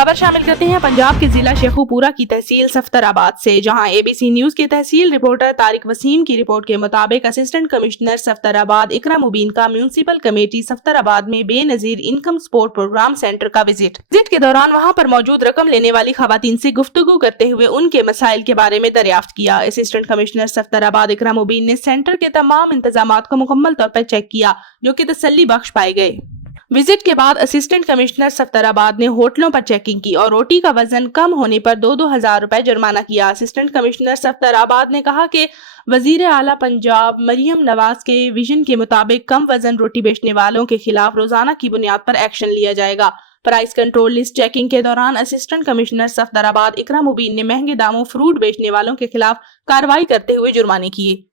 خبر شامل کرتے ہیں پنجاب کے ضلع شیخوپورہ کی تحصیل صفدر آباد سے، جہاں ABC نیوز کے تحصیل رپورٹر طارق وسیم کی رپورٹ کے مطابق اسسٹنٹ کمشنر صفدر آباد اقرا مبین کا میونسپل کمیٹی صفدر آباد میں بے نظیر انکم سپورٹ پروگرام سینٹر کا وزٹ کے دوران وہاں پر موجود رقم لینے والی خواتین سے گفتگو کرتے ہوئے ان کے مسائل کے بارے میں دریافت کیا۔ اسسٹنٹ کمشنر صفدر آباد اقرا مبین نے سینٹر کے تمام انتظامات کو مکمل طور پر چیک کیا، جو کہ تسلی بخش پائے گئے۔ وزٹ کے بعد اسسٹنٹ کمشنر صفدر آباد نے ہوٹلوں پر چیکنگ کی اور روٹی کا وزن کم ہونے پر 2,000 روپے جرمانہ کیا۔ اسسٹنٹ کمشنر صفدر آباد نے کہا کہ وزیر اعلیٰ پنجاب مریم نواز کے ویژن کے مطابق کم وزن روٹی بیچنے والوں کے خلاف روزانہ کی بنیاد پر ایکشن لیا جائے گا۔ پرائس کنٹرول لسٹ چیکنگ کے دوران اسسٹنٹ کمشنر صفدر آباد اقرا مبین نے مہنگے داموں فروٹ بیچنے والوں کے خلاف کارروائی کرتے ہوئے جرمانے کیے۔